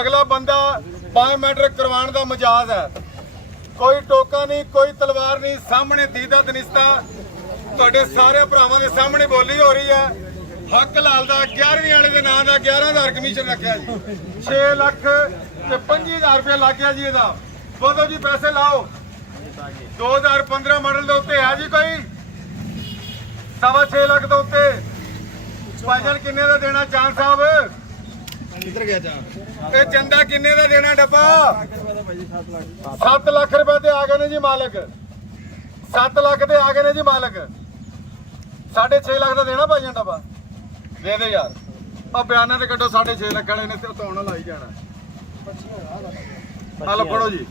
ਅਗਲਾ ਬੰਦਾ ਬਾਇਓਮੈਟ੍ਰਿਕ ਕਰਵਾਉਣ ਦਾ ਮਜਾਜ਼ ਹੈ। ਕੋਈ ਟੋਕਾ ਨਹੀਂ, ਕੋਈ ਤਲਵਾਰ ਨਹੀਂ, ਸਾਹਮਣੇ ਦੀਦਾ ਦਨਿਸਤਾ ਤੁਹਾਡੇ ਸਾਰੇ ਭਰਾਵਾਂ ਦੇ ਸਾਹਮਣੇ ਬੋਲੀ ਹੋ ਰਹੀ ਹੈ। ਹੱਕ ਲਾਲ ਦਾ 11ਵੀਂ ਵਾਲੇ ਦੇ ਨਾਂ ਦਾ 11,000 ਕਮਿਸ਼ਨ ਰੱਖਿਆ ਜੀ। 6 ਲੱਖ ਤੇ 25,000 ਰੁਪਏ ਲੱਗ ਗਿਆ ਜੀ ਇਹਦਾ। ਬੋਲੋ ਜੀ ਪੈਸੇ ਲਾਓ। 2015 ਮਾਡਲ ਦੇ ਉੱਤੇ ਹੈ ਜੀ ਕੋਈ 6.5 ਲੱਖ ਦੇ ਉੱਤੇ। ਭਾਈਜਾਨ ਕਿੰਨੇ ਦਾ ਦੇਣਾ ਚਾਂਦ ਸਾਹਿਬ? ਕਿੱਧਰ ਗਿਆ ਚਾਂਦ? ਇਹ ਚੰਦਾ ਕਿੰਨੇ ਦਾ ਦੇਣਾ ਡੱਬਾ? 7 ਲੱਖ ਰੁਪਏ ਤੇ ਆ ਗਏ ਨੇ ਜੀ ਮਾਲਕ। 7 ਲੱਖ ਤੇ ਆ ਗਏ ਨੇ ਜੀ ਮਾਲਕ। 6.5 ਲੱਖ ਦਾ ਦੇਣਾ ਭਾਈਜਾਨ ਡੱਬਾ? ਦੇ ਦੇ ਯਾਰ। ਆ ਬਿਆਨਾਂ ਤੇ ਕੱਢੋ 6.5 ਲੱਖ ਵਾਲੇ ਨੇ ਤੇ ਧੌਣ ਲਾਈ ਜਾਣਾ। ਹਲੋ ਫੜੋ ਜੀ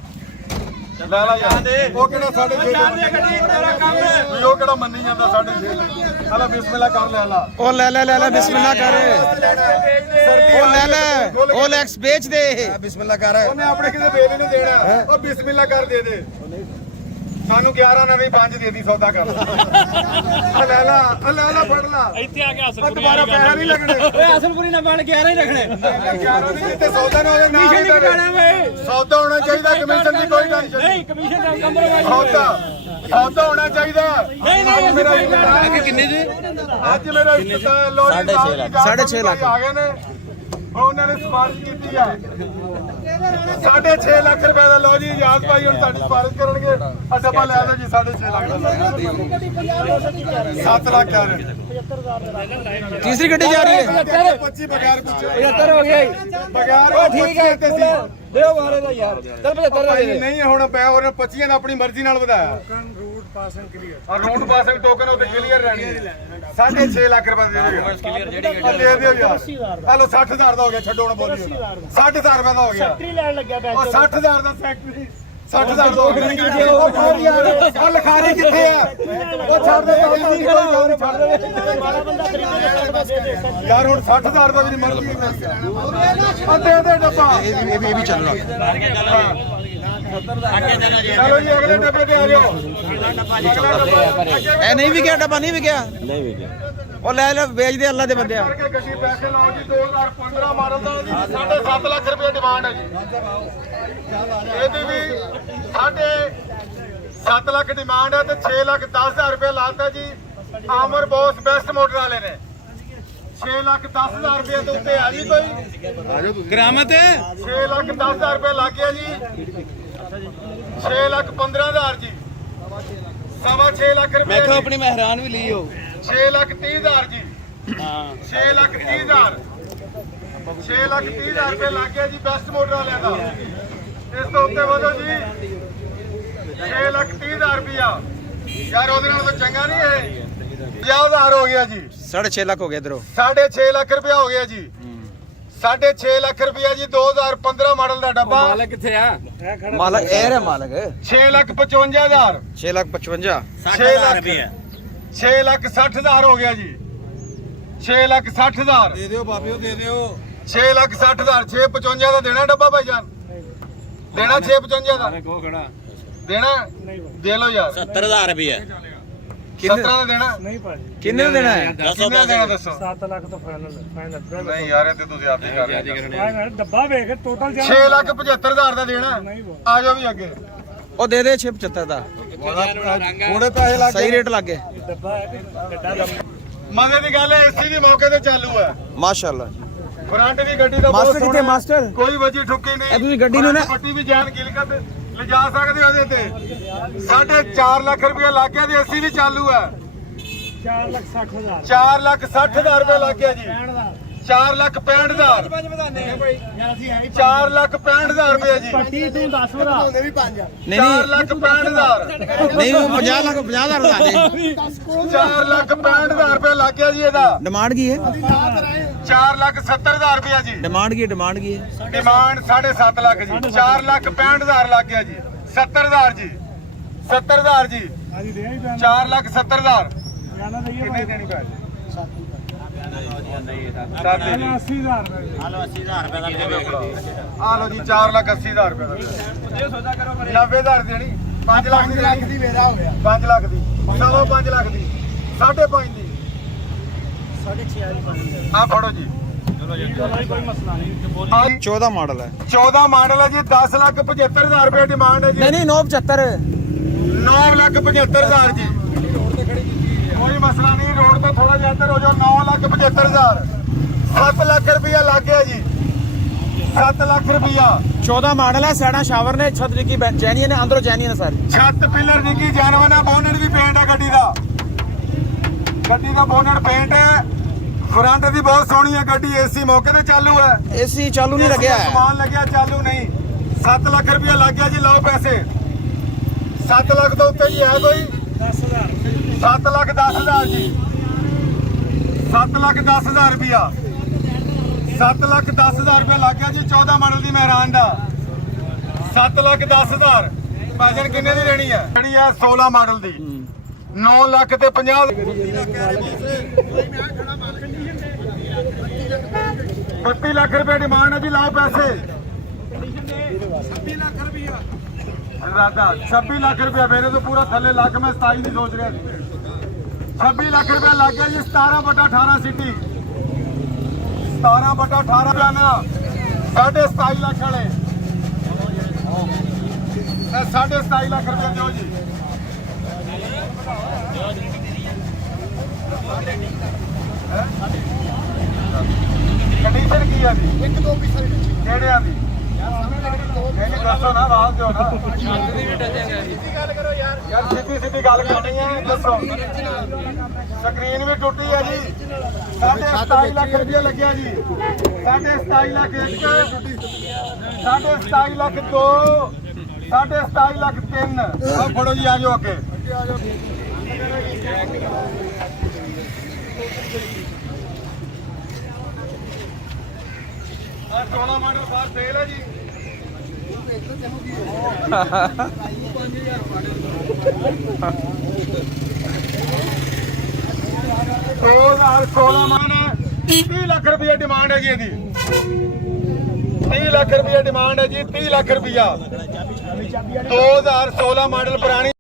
ਲੈ ਲਾ ਯਾਰ। ਉਹ ਕਿਹੜਾ 6.5 ਉਹ ਕਿਹੜਾ ਮੰਨੀ ਜਾਂਦਾ 6.5 ਲੱਖ। ਹਲਾ ਬਿਸਮਿਲ੍ਲਾ ਕਰ ਲੈ ਲਾ। ਉਹ ਲੈ ਬਿਸਮਿਲ੍ਲਾ ਕਰ। ਉਹ ਲੈ ਉਹ ਲੈਕਸ ਵੇਚ ਦੇ। ਬਿਸਮਿਲ੍ਲਾ ਕਰ। ਉਹਨੇ ਆਪਣੇ ਕਿਸੇ ਬੇਲੇ ਨੂੰ ਦੇਣਾ। ਉਹ ਬਿਸਮਿਲ੍ਲਾ ਕਰ ਦੇ ਦੇ। ਸਾਨੂੰ 11 ਨਾ ਵੀ 5 ਦੇ ਦੀ ਸੌਦਾ ਕਰ। ਲੈ ਲਾ ਫੜ ਲਾ। ਇੱਥੇ ਆ ਕੇ ਅਸਲ ਦੁਬਾਰਾ ਪੈਸੇ ਨਹੀਂ ਲੱਗਣੇ। ਓਏ ਅਸਲਪੁਰੀ ਨਾ ਬਣ 11 ਹੀ ਰੱਖਣੇ। 11 ਨਹੀਂ ਤੇ ਸੌਦਾ ਨਾ ਉਹਦੇ ਨਾਲ ਹੀ ਵੇ ਸੌਦਾ ਹੋਣਾ ਚਾਹੀਦਾ। ਕਮਿਸ਼ਨ ਦੀ ਕੋਈ ਟੈਨਸ਼ਨ ਨਹੀਂ। ਕਮਿਸ਼ਨ ਦਾ ਕੰਪਰੋਮਾਈਜ਼ ਸੌਦਾ ਹੋਣਾ ਚਾਹੀਦਾ। ਨਹੀਂ ਮੇਰਾ ਕਿੰਨੇ ਦੇ? ਅੱਜ ਮੇਰਾ ਇਸਤਿਕਾਰ ਲੋ 6.5 ਲੱਖ ਆ ਗਏ ਨੇ। ਉਹਨਾਂ ਨੇ ਸਿਫਾਰਿਸ਼ ਕੀਤੀ ਹੈ 6.5 ਲੱਖ ਰੁਪਏ ਦਾ। ਲੋ ਜੀ ਇਜਾਜ਼ ਭਾਈ ਹੁਣ ਤੁਹਾਡੀ ਸਿਫਾਰਿਸ਼ ਕਰਨਗੇ। ਆ ਡੱਬਾ ਲੈ ਲਓ ਜੀ 6.5 ਲੱਖ ਦਾ। 7 ਲੱਖ ਆ ਰਹੇ। ਤੀਸਰੀ ਗੱਡੀ ਜਾ ਰਹੀ ਹੈ। 25 ਬਗੈਰ ਪੁੱਛੇ 75 ਹੋ ਗਿਆ ਬਗੈਰ ਠੀਕ ਹੈ ਦਿਓ ਬਾਰੇ ਦਾ ਯਾਰ। ਚੱਲ 75 ਦਾ ਦੇ ਦੇ। ਨਹੀਂ ਹੁਣ ਪਿਆ ਉਹਨੇ 25 ਨੇ ਆਪਣੀ ਮਰਜ਼ੀ ਨਾਲ ਵਧਾਇਆ। ਰੂਟ ਪਾਸਿੰਗ ਟੋਕਨ ਉਹਦੇ ਕਲੀਅਰ ਰਹਿਣੀ ਹੈ। 6.5 ਲੱਖ ਰੁਪਏ ਦੇ ਦਿਓ। ਦੇ ਦਿਓ ਯਾਰ। ਹਲੋ 60,000 ਦਾ ਹੋ ਗਿਆ। ਛੱਡੋ ਹੁਣ ਬੋਲੀ 60,000 ਰੁਪਏ ਦਾ ਹੋ ਗਿਆ। ਫੈਕਟਰੀ ਲੈਣ ਲੱਗਿਆ ਬੈਂਕ। ਉਹ 60,000 ਦਾ ਫੈਕਟਰੀ 60,000 ਦਾ ਹੋ ਗਿਆ। ਉਹ ਛੱਡ ਯਾਰ। ਕੱਲ ਖਾਰੀ ਕਿੱਥੇ ਆ? ਉਹ ਛੱਡ ਦੇ ਕੋਈ ਗੱਲ ਛੱਡ ਦੇ। ਮਾੜਾ ਬੰਦਾ ਖਰੀਦੇ ਦੇ ਯਾਰ ਹੁਣ 60,000 ਦਾ ਵੀ ਨਹੀਂ ਮਰਜ਼ੀ ਦੇ ਦੇ ਡੱਬਾ। ਇਹ ਵੀ ਚੱਲਣਾ। ਚਲੋ ਜੀ ਅਗਲੇ ਡੱਬੇ ਤੇ ਆ ਜਾਓ। ਇਹ ਨਹੀਂ ਵੀ ਗਿਆ ਡੱਬਾ। ਨਹੀਂ ਵੀ ਗਿਆ। ਉਹ ਲੈ ਵੇਚ ਦੇ ਅੱਲਾ ਦੇ ਬੰਦੇ ਆ। ਕਰਕੇ ਗੱਡੀ ਪੈਸੇ ਲਾਓ ਜੀ। 2015 ਮਾਡਲ ਦਾ ਜੀ 7.5 ਲੱਖ ਰੁਪਏ ਡਿਮਾਂਡ ਹੈ ਜੀ। ਇਹਦੀ ਵੀ 7.5 ਲੱਖ ਡਿਮਾਂਡ ਹੈ ਤੇ 6 ਲੱਖ 10,000 ਰੁਪਏ ਲਾਤਾ ਜੀ। ਆਮਰ ਬੋਸ ਬੈਸਟ ਮੋਟਰ ਵਾਲੇ ਨੇ। 6 ਲੱਖ 10,000 ਰੁਪਏ ਦੇ ਉੱਤੇ ਆ ਜੀ ਕੋਈ ਕਰਾਮਤ 6 ਲੱਖ 10,000 ਰੁਪਏ ਲੱਗ ਗਿਆ ਜੀ। 6 ਲੱਖ 15,000 ਜੀ। 6.5 ਲੱਖ ਰੁਪਏ। ਮੈਂ ਆਪਣੀ ਮਹਿਰਾਨ ਵੀ ਲਈ ਹੋ। 6 ਲੱਖ 30,000 ਜੀ। 6 ਲੱਖ 30,000 6 ਲੱਖ 30,000 ਰੁਪਏ ਲੱਗ ਗਿਆ ਜੀ ਬੈਸਟ ਮੋਟਰ ਵਾਲਿਆਂ ਦਾ। ਇਸ ਤੋਂ ਉੱਤੇ ਵਧੋ ਜੀ 6 ਲੱਖ 30,000 ਰੁਪਇਆ। ਯਾਰ ਉਹਦੇ ਨਾਲ ਤਾਂ ਚੰਗਾ ਨਹੀਂ ਹੈ। 50,000 ਹੋ ਗਿਆ ਜੀ। 6.5 ਲੱਖ ਹੋ ਗਿਆ ਇਧਰੋਂ। 6.5 ਲੱਖ ਰੁਪਇਆ ਹੋ ਗਿਆ ਜੀ। 6.5 ਲੱਖ ਰੁਪਇਆ ਜੀ। 2015 ਮਾਡਲ ਦਾ ਡੱਬਾ। ਮਾਲਕ ਕਿੱਥੇ ਆ? ਮਾਲਕ ਇਹ ਹੈ ਮਾਲਕ। 6 ਲੱਖ 55,000 6 ਲੱਖ 55 60,000 ਰੁਪਇਆ। 6 ਲੱਖ 60,000 ਹੋ ਗਿਆ ਜੀ। 6 ਲੱਖ 60,000 ਦੇ ਦਿਓ ਬਾਬਿਓ ਦੇ ਦਿਓ। 6 ਲੱਖ 60,000 655 ਦਾ ਦੇਣਾ ਡੱਬਾ ਭਾਈਜਾਨ। ਦੇਣਾ 655 ਦਾ ਕੋ ਖੜਾ ਦੇਣਾ। ਦੇ ਲਓ ਯਾਰ। 70,000 ਰੁਪਏ 17 ਦਾ ਦੇਣਾ। ਨਹੀਂ ਭਾਜੀ ਕਿੰਨੇ ਦਾ ਦੇਣਾ ਹੈ? ਕਿੰਨੇ ਦਾ ਦੇਣਾ ਦੱਸੋ। 7 ਲੱਖ ਤੋਂ ਫਾਈਨਲ ਨਹੀਂ ਯਾਰ ਇਹ ਤੇ ਤੁਸੀਂ ਆਪ ਹੀ ਕਰ ਰਹੇ ਹੋ। ਮੈਂ ਡੱਬਾ ਵੇਖ ਟੋਟਲ 6 ਲੱਖ 75,000 ਦਾ ਦੇਣਾ। ਆ ਜਾਓ ਵੀ ਅੱਗੇ। ਉਹ ਦੇ ਦੇ 75 ਦਾ। ਥੋੜੇ ਪੈਸੇ ਲੱਗ ਸਹੀ ਰੇਟ ਲੱਗ ਗਏ। ਡੱਬਾ ਹੈ ਕਿ ਗੱਡਾ ਮਜ਼ੇ ਦੀ ਗੱਲ ਹੈ ਏਸੀ ਦੀ ਮੌਕੇ ਤੇ ਚਾਲੂ ਹੈ। ਮਾਸ਼ਾਅੱਲਾ। ਫਰੰਟ ਵੀ ਗੱਡੀ ਦਾ ਬਹੁਤ ਮਾਸਟਰ ਕਿੱਥੇ ਸੋਹਣਾ ਹੈ। ਮਾਸਟਰ? ਕੋਈ ਵਜੀ ਠੁੱਕੀ ਨਹੀਂ। ਇਹ ਤੁਸੀਂ ਗੱਡੀ ਨੂੰ ਨਾ- ਪੱਟੀ ਵੀ ਜਾਨ ਗਿਲਕਤ ਲਿਜਾ ਸਕਦੇ ਹੋ ਉਹਦੇ ਤੇ। 4.5 ਲੱਖ ਰੁਪਏ ਲੱਗ ਗਿਆ ਤੇ ਏਸੀ ਵੀ ਚਾਲੂ ਹੈ। 4,60,000 4,60,000 ਰੁਪਏ ਲੱਗ ਗਿਆ ਜੀ। 4,65,000 4,65,000 ਰੁਪਏ ਜੀ। ਪੱਟੀ ਤੂੰ ਦੱਸ ਭਰਾ ਨਹੀਂ 4,65,000 ਨਹੀਂ ਉਹ 50 ਲੱਖ 50,000 ਲਾ ਦੇ। 4,65,000 ਰੁਪਏ ਲੱਗ ਗਿਆ ਜੀ ਇਹਦਾ। ਡਿਮਾਂਡ ਕੀ ਹੈ? 4,70,000 ਰੁਪਏ ਜੀ। ਡਿਮਾਂਡ ਕੀ ਹੈ? ਡਿਮਾਂਡ 7.5 ਲੱਖ ਜੀ। 4,65,000 ਲੱਗ ਗਿਆ ਜੀ। 70,000 ਜੀ। 70,000 ਜੀ। ਹਾਂਜੀ ਦੇ ਹੀ 4,70,000 ਜਾਨਾ ਦਈਏ ਕਿੰਨੀ ਦੇਣੀ ਪੈ ਜੀ? 80,000 ਆ ਲੋ ਜੀ 4,80,000 ਰੁਪਏ ਦਾ। 90,000 ਦੇਣੀ। 5 ਲੱਖ ਦੀ ਮੇਰਾ ਹੋ ਗਿਆ। 5 ਲੱਖ ਦੀ 5.5 ਲੱਖ ਦੀ 5.5 ਦੀ 6.5 ਆ ਫੜੋ ਜੀ। ਚਲੋ ਕੋਈ ਮਸਲਾ ਨਹੀਂ 14 ਮਾਡਲ ਹੈ 14 ਮਾਡਲ ਹੈ ਜੀ 10,75,000 ਰੁਪਏ ਡਿਮਾਂਡ ਹੈ ਜੀ ਨਹੀਂ 975 9,75,000 ਜੀ ਕੋਈ ਮਸਲਾ ਨਹੀਂ ਰੋਡ ਤੋਂ ਥੋੜਾ ਜਿਹਾ ਇੱਧਰ ਹੋ ਜਾਓ 9,75,000 7 ਲੱਖ ਰੁਪਇਆ ਲੱਗ ਗਿਆ ਜੀ 7 ਲੱਖ ਰੁਪਇਆ 14 ਮਾਡਲ ਹੈ ਸਾਡਾ ਸ਼ਾਵਰ ਨੇ ਛੱਤ ਨਿੱਕੀ ਜੈਨੀਅਨ ਹੈ ਅੰਦਰੋਂ ਜੈਨੀਅਨ ਹੈ ਸਾਰੀ ਛੱਤ ਪਿਲਰ ਦੀ ਕੀ ਜਾਨਵਨ ਹੈ ਬੋਨਟ ਵੀ ਪੇਂਟ ਹੈ ਗੱਡੀ ਦਾ ਬੋਨਟ ਪੇਂਟ ਹੈ ਫਰੰਟ ਦੀ ਬਹੁਤ ਸੋਹਣੀ ਹੈ ਗੱਡੀ ਏਸੀ ਮੌਕੇ ਤੇ ਚਾਲੂ ਹੈ ਏਸੀ ਚਾਲੂ ਨਹੀਂ ਲੱਗਿਆ ਹੈ ਸਮਾਨ ਲੱਗਿਆ ਚਾਲੂ ਨਹੀਂ 7 ਲੱਖ ਰੁਪਇਆ ਲੱਗ ਗਿਆ ਜੀ ਲਓ ਪੈਸੇ 7 ਲੱਖ ਤੋਂ ਉੱਤੇ ਜੀ ਹੈ ਕੋਈ 10000 7 ਲੱਖ 10,000 ਜੀ 7 ਲੱਖ 10,000 ਰੁਪਇਆ 7 ਲੱਖ 10,000 ਰੁਪਇਆ ਲੱਗ ਗਿਆ ਜੀ 14 ਮਾਡਲ ਦੀ ਮਹਿਰਾਨ ਦਾ 7 ਲੱਖ 10,000 ਭਾਜਨ ਕਿੰਨੇ ਦੀ ਲੈਣੀ ਹੈ ਜਿਹੜੀ ਹੈ 16 ਮਾਡਲ ਦੀ 9 ਲੱਖ ਤੇ 50 32 ਲੱਖ ਰੁਪਏ ਡਿਮਾਂਡ ਹੈ ਜੀ ਲਾਓ ਪੈਸੇ 26 ਲੱਖ ਰੁਪਇਆ ਰਾਦਾ 26 ਲੱਖ ਰੁਪਇਆ ਮੇਰੇ ਤੋਂ ਪੂਰਾ ਥੱਲੇ ਲੱਖ ਮੈਂ 27 ਦੀ ਸੋਚ ਰਿਹਾ ਸੀ 26 ਲੱਖ ਰੁਪਇਆ ਲੱਗ ਗਿਆ ਜੀ 17/18 ਸਿਟੀ 17/18 ਜਾਨਾ 27.5 ਲੱਖ ਵਾਲੇ 27.5 ਲੱਖ ਰੁਪਇਆ ਦਿਓ ਜੀ ਕੰਡੀਸ਼ਨ ਕੀ ਆ ਜੀ 1-2 ਪੀਸਾਂ ਦੀ ਕਿਹੜਿਆਂ ਦੀ ਨਹੀਂ ਦੱਸੋ ਨਾ ਆਵਾਜ਼ ਦਿਓ ਨਾ ਯਾਰ ਸਿੱਧੀ ਗੱਲ ਕਰਨੀ ਹੈ ਦੱਸੋ ਸਕਰੀਨ ਵੀ ਟੁੱਟੀ ਹੈ ਜੀ 27.5 ਲੱਖ ਰੁਪਇਆ ਲੱਗਿਆ ਜੀ 27.5 ਲੱਖ 1 27.5 ਲੱਖ 2 27.5 ਲੱਖ 3 ਆ ਫੜੋ ਜੀ ਆ ਜਾਓ ਅੱਗੇ ਆ 16 ਮਾਡਲ ਬਾਹਰ ਸੇਲ ਹੈ ਜੀ 2016 ਮਾਡਲ 30 ਲੱਖ ਰੁਪਏ ਡਿਮਾਂਡ ਹੈ ਜੀ ਇਹਦੀ 30 ਲੱਖ ਰੁਪਏ ਡਿਮਾਂਡ ਹੈ ਜੀ 30 ਲੱਖ ਰੁਪਇਆ 2016 ਮਾਡਲ ਪੁਰਾਣੀ